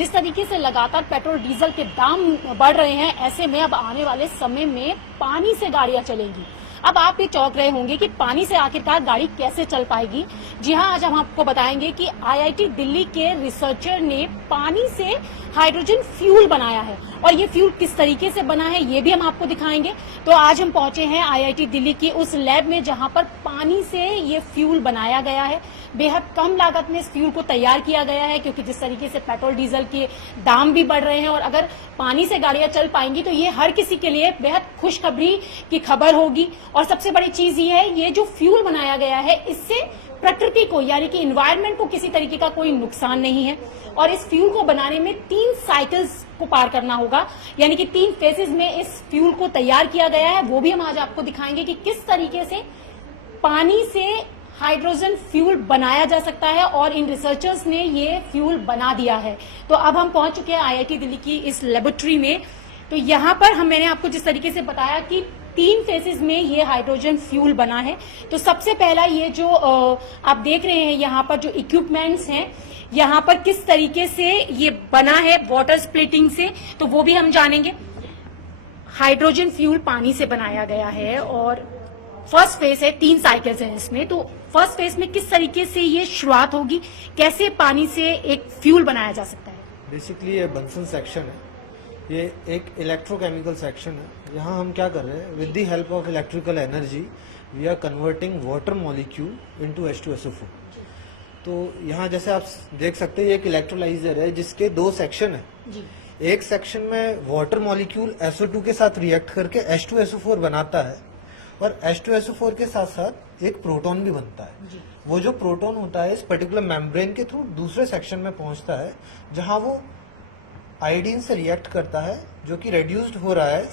जिस तरीके से लगातार पेट्रोल डीजल के दाम बढ़ रहे हैं, ऐसे में अब आने वाले समय में पानी से गाड़ियां चलेंगी। अब आप भी चौंक रहे होंगे कि पानी से आखिरकार गाड़ी कैसे चल पाएगी। जी हां, आज हम आपको बताएंगे कि आईआईटी दिल्ली के रिसर्चर ने पानी से हाइड्रोजन फ्यूल बनाया है और ये फ्यूल किस तरीके से बना है ये भी हम आपको दिखाएंगे। तो आज हम पहुंचे हैं आईआईटी दिल्ली की उस लैब में जहां पर पानी से ये फ्यूल बनाया गया है। बेहद कम लागत में इस फ्यूल को तैयार किया गया है, क्योंकि जिस तरीके से पेट्रोल डीजल के दाम भी बढ़ रहे हैं और अगर पानी से गाड़ियां चल पाएंगी तो ये हर किसी के लिए बेहद खुशखबरी की खबर होगी। और सबसे बड़ी चीज ये है, ये जो फ्यूल बनाया गया है इससे प्रकृति को यानी कि इन्वायरमेंट को किसी तरीके का कोई नुकसान नहीं है। और इस फ्यूल को बनाने में 3 साइकिल्स को पार करना होगा, यानी कि 3 फेजेस में इस फ्यूल को तैयार किया गया है। वो भी हम आज आपको दिखाएंगे कि किस तरीके से पानी से हाइड्रोजन फ्यूल बनाया जा सकता है और इन रिसर्चर्स ने ये फ्यूल बना दिया है। तो अब हम पहुंच चुके हैं आईआईटी दिल्ली की इस लेबोरेटरी में। तो यहाँ पर मैंने आपको जिस तरीके से बताया कि 3 फेजेस में ये हाइड्रोजन फ्यूल बना है। तो सबसे पहला ये जो आप देख रहे हैं यहाँ पर जो इक्विपमेंट्स हैं, यहाँ पर किस तरीके से ये बना है वाटर स्प्लिटिंग से, तो वो भी हम जानेंगे। हाइड्रोजन फ्यूल पानी से बनाया गया है और फर्स्ट फेज है, 3 साइकिल्स हैं इसमें। तो फर्स्ट फेज में किस तरीके से ये शुरुआत होगी, कैसे पानी से एक फ्यूल बनाया जा सकता है? बेसिकली ये बंसन सेक्शन है, ये एक इलेक्ट्रोकेमिकल सेक्शन है। यहाँ हम क्या कर रहे हैं, with the help of electrical energy we are converting water molecule into H2SO4। तो यहाँ जैसे आप देख सकते हैं ये एक इलेक्ट्रोलाइजर है जिसके 2 सेक्शन है जी। एक सेक्शन में वाटर मॉलिक्यूल SO2 के साथ रिएक्ट करके H2SO4 बनाता है और H2SO4 के साथ साथ एक प्रोटॉन भी बनता है जी। वो जो प्रोटॉन होता है इस पर्टिकुलर मेम्ब्रेन के थ्रू दूसरे सेक्शन में पहुंचता है जहां वो आयोडीन से रिएक्ट करता है जो कि रेड्यूस्ड हो रहा है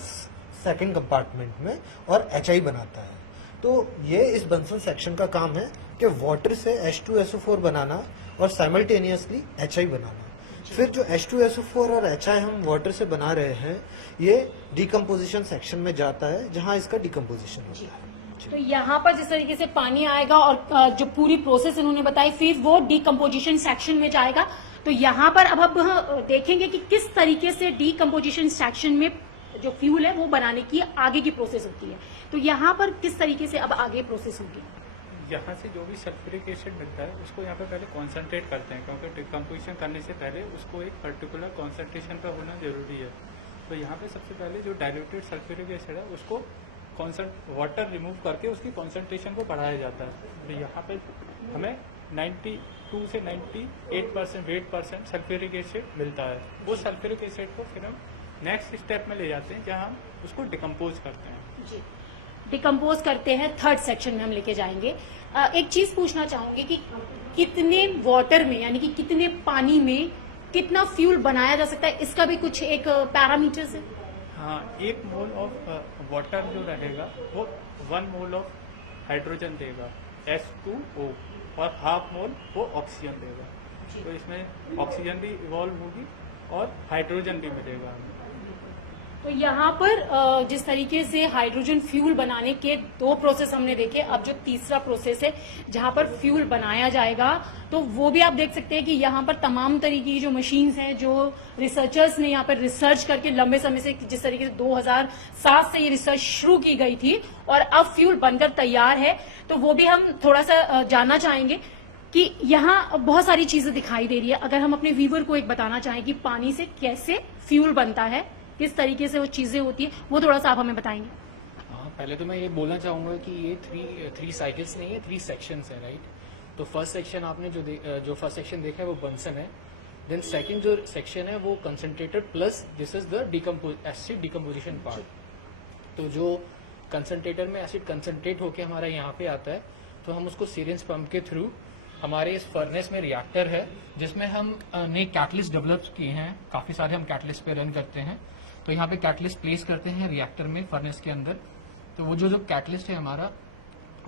सेकंड कंपार्टमेंट में और HI बनाता है। तो ये इस बंसन सेक्शन का काम है कि वाटर से H2SO4 बनाना और साइमल्टेनियसली HI बनाना। फिर जो H2SO4 और HI हम वाटर से बना रहे हैं ये डिकम्पोजिशन सेक्शन में जाता है जहां इसका डिकम्पोजिशन होता है। तो यहाँ पर जिस तरीके से पानी आएगा और जो पूरी प्रोसेस इन्होंने बताई, फिर वो डिकम्पोजिशन सेक्शन में जाएगा। तो यहाँ पर अब हम देखेंगे कि किस तरीके से डिकम्पोजिशन सेक्शन में जो फ्यूल है वो बनाने की आगे की प्रोसेस होती है। तो यहाँ पर किस तरीके से अब आगे प्रोसेस होगी? यहाँ से जो भी सल्फ्यूरिक एसिड मिलता है उसको यहाँ पे पहले कॉन्सेंट्रेट करते हैं, क्योंकि डिकम्पोजिशन करने से पहले उसको एक पर्टिकुलर कॉन्सेंट्रेशन का होना जरूरी है। तो यहाँ पे सबसे पहले जो डाइल्यूटेड सल्फ्यूरिक एसिड है उसको वाटर रिमूव करके उसकी कॉन्सेंट्रेशन को बढ़ाया जाता है। तो यहाँ पे हमें 92 से 98% 8% सल्फ्यूरिक एसिड मिलता है। वो सल्फ्यूरिक एसिड को फिर हम नेक्स्ट स्टेप में ले जाते हैं जहाँ हम उसको डिकम्पोज करते हैं। जी, डिकम्पोज करते हैं, 3rd सेक्शन में हम लेके जाएंगे। एक चीज पूछना चाहूंगी कि कितने वाटर में यानी कि कितने पानी में कितना फ्यूल बनाया जा सकता है, इसका भी कुछ एक पैरामीटर्स है? हाँ, 1 मोल ऑफ वाटर जो रहेगा वो 1 मोल ऑफ हाइड्रोजन देगा H2O और ½ मोल वो ऑक्सीजन देगा। तो इसमें ऑक्सीजन भी इवॉल्व होगी और हाइड्रोजन भी मिलेगा हमें। तो यहाँ पर जिस तरीके से हाइड्रोजन फ्यूल बनाने के 2 प्रोसेस हमने देखे, अब जो तीसरा प्रोसेस है जहाँ पर फ्यूल बनाया जाएगा, तो वो भी आप देख सकते हैं कि यहाँ पर तमाम तरीके की जो मशीन्स हैं, जो रिसर्चर्स ने यहाँ पर रिसर्च करके लंबे समय से, जिस तरीके से 2007 से ये रिसर्च शुरू की गई थी और अब फ्यूल बनकर तैयार है, तो वो भी हम थोड़ा सा जानना चाहेंगे कि यहाँ बहुत सारी चीजें दिखाई दे रही है। अगर हम अपने व्यूवर को एक बताना चाहें कि पानी से कैसे फ्यूल बनता है, किस तरीके से वो चीजें होती है, वो थोड़ा सा आप हमें बताएंगे। हाँ, पहले तो मैं ये बोलना चाहूंगा कि ये 3 साइकिल्स नहीं है, 3 सेक्शंस है, राइट। तो फर्स्ट सेक्शन आपने जो फर्स्ट सेक्शन देखा है वो बंसन है। देन सेकंड जो सेक्शन है वो concentrated plus this is the acid decomposition part. तो जो कंसंट्रेटर में एसिड कंसंट्रेट होके हमारा यहाँ पे आता है, तो हम उसको सीरेंज पंप के थ्रू हमारे इस फर्नेस में रिएक्टर है जिसमें हम नए कैटलिस्ट डेवलप किए हैं, काफी सारे हम कैटलिस्ट पे रन करते हैं। तो यहाँ पे कैटलिस्ट प्लेस करते हैं रिएक्टर में, फर्नेस के अंदर। तो वो जो कैटलिस्ट है हमारा,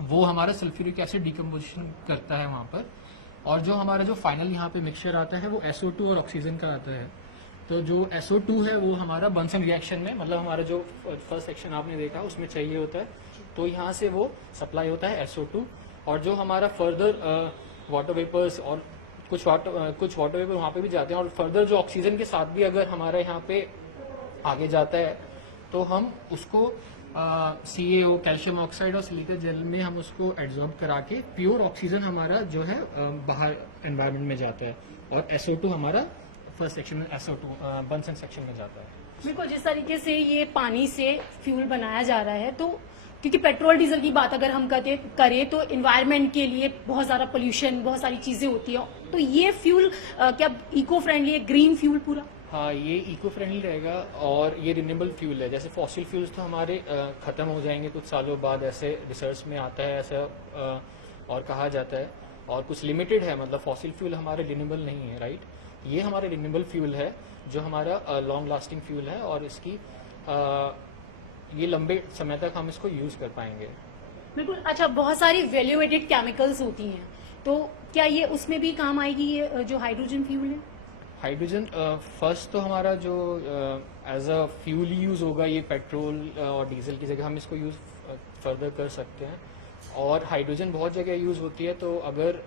वो हमारा सल्फ्यूरिक एसिड डिकम्पोजिशन करता है वहाँ पर। और जो हमारा जो फाइनल यहाँ पे मिक्सचर आता है वो SO2 और ऑक्सीजन का आता है। तो जो SO2 है वो हमारा बंसन रिएक्शन में, मतलब हमारा जो फर्स्ट सेक्शन आपने देखा उसमें चाहिए होता है, तो यहाँ से वो सप्लाई होता है SO2। और जो हमारा फर्दर वाटर वेपर्स और कुछ वाटर वेपर वहाँ पे भी जाते हैं, और फर्दर जो ऑक्सीजन के साथ भी अगर हमारे यहाँ पे आगे जाता है तो हम उसको CaO कैल्शियम ऑक्साइड और सिलिका जेल में हम उसको एब्जॉर्ब करा के प्योर ऑक्सीजन हमारा जो है बाहर एनवायरनमेंट में जाता है, और SO2 हमारा फर्स्ट सेक्शन में SO2 बंसन सेक्शन में जाता है। बिल्कुल, जिस तरीके से ये पानी से फ्यूल बनाया जा रहा है, तो क्योंकि पेट्रोल डीजल की बात अगर हम करें तो इन्वायरमेंट के लिए बहुत सारा पोल्यूशन, बहुत सारी चीजें होती है, तो ये फ्यूल क्या इको फ्रेंडली है, ग्रीन फ्यूल पूरा? हाँ, ये इको फ्रेंडली रहेगा और ये रिन्यूएबल फ्यूल है। जैसे फॉसिल फ्यूल्स तो हमारे खत्म हो जाएंगे कुछ सालों बाद, ऐसे रिसर्च में आता है, ऐसा और कहा जाता है, और कुछ लिमिटेड है, मतलब फॉसिल फ्यूल हमारे रिन्यूएबल नहीं है, राइट। ये हमारे रिन्यूएबल फ्यूल है जो हमारा लॉन्ग लास्टिंग फ्यूल है, और इसकी ये लंबे समय तक हम इसको यूज कर पाएंगे। बिल्कुल। अच्छा, बहुत सारी वैल्यू एडेड केमिकल्स होती हैं, तो क्या ये उसमें भी काम आएगी, ये जो हाइड्रोजन फ्यूल है? हाइड्रोजन फर्स्ट तो हमारा जो एज अ फ्यूल यूज होगा, ये पेट्रोल और डीजल की जगह हम इसको यूज फर्दर कर सकते हैं, और हाइड्रोजन बहुत जगह यूज होती है। तो अगर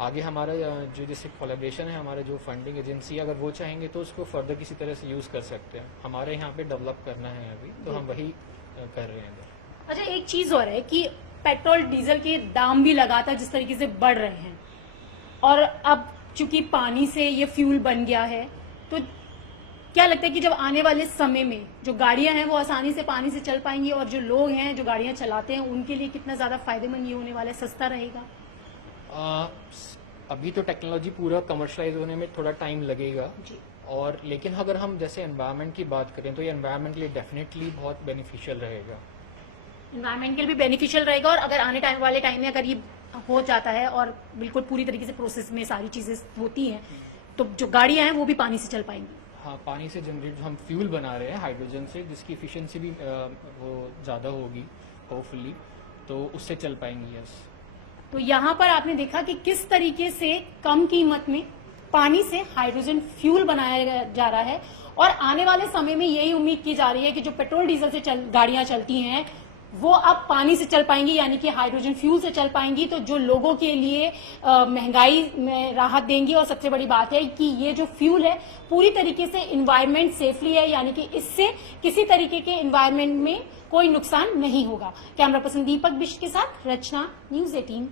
आगे हमारा जो जैसे कोलैबोरेशन है, हमारा जो फंडिंग एजेंसी, अगर वो चाहेंगे तो उसको फर्दर किसी तरह से यूज कर सकते हैं। हमारे यहाँ पे डेवलप करना है अभी, तो हम वही कर रहे हैं। अच्छा, एक चीज और है कि पेट्रोल डीजल के दाम भी लगातार जिस तरीके से बढ़ रहे हैं, और अब चूंकि पानी से ये फ्यूल बन गया है, तो क्या लगता है कि जब आने वाले समय में जो गाड़ियां हैं वो आसानी से पानी से चल पाएंगी, और जो लोग हैं जो गाड़ियां चलाते हैं उनके लिए कितना ज्यादा फायदेमंद ये होने वाला है, सस्ता रहेगा? अभी तो टेक्नोलॉजी पूरा कमर्शलाइज होने में थोड़ा टाइम लगेगा जी। और लेकिन अगर हम जैसे एनवायरनमेंट की बात करें तो ये एनवायरनमेंट के लिए डेफिनेटली बहुत बेनिफिशियल रहेगा। इन्वायरमेंट के लिए भी बेनिफिशियल रहेगा, और अगर आने वाले टाइम में अगर ये हो जाता है और बिल्कुल पूरी तरीके से प्रोसेस में सारी चीजें होती हैं, तो जो गाड़ियां हैं वो भी पानी से चल पाएंगी। हाँ, पानी से जनरेट जो हम फ्यूल बना रहे हैं हाइड्रोजन से, जिसकी इफिशियंसी भी वो ज़्यादा होगी होपफुली, तो उससे चल पाएंगी। यस। तो यहाँ पर आपने देखा कि किस तरीके से कम कीमत में पानी से हाइड्रोजन फ्यूल बनाया जा रहा है, और आने वाले समय में यही उम्मीद की जा रही है कि जो पेट्रोल डीजल से गाड़ियां चलती हैं वो अब पानी से चल पाएंगी, यानी कि हाइड्रोजन फ्यूल से चल पाएंगी, तो जो लोगों के लिए महंगाई में राहत देंगी। और सबसे बड़ी बात है कि ये जो फ्यूल है पूरी तरीके से इन्वायरमेंट सेफली है, यानी कि इससे किसी तरीके के इन्वायरमेंट में कोई नुकसान नहीं होगा। कैमरा पर्सन दीपक बिष्ट के साथ रचना, न्यूज़ 18।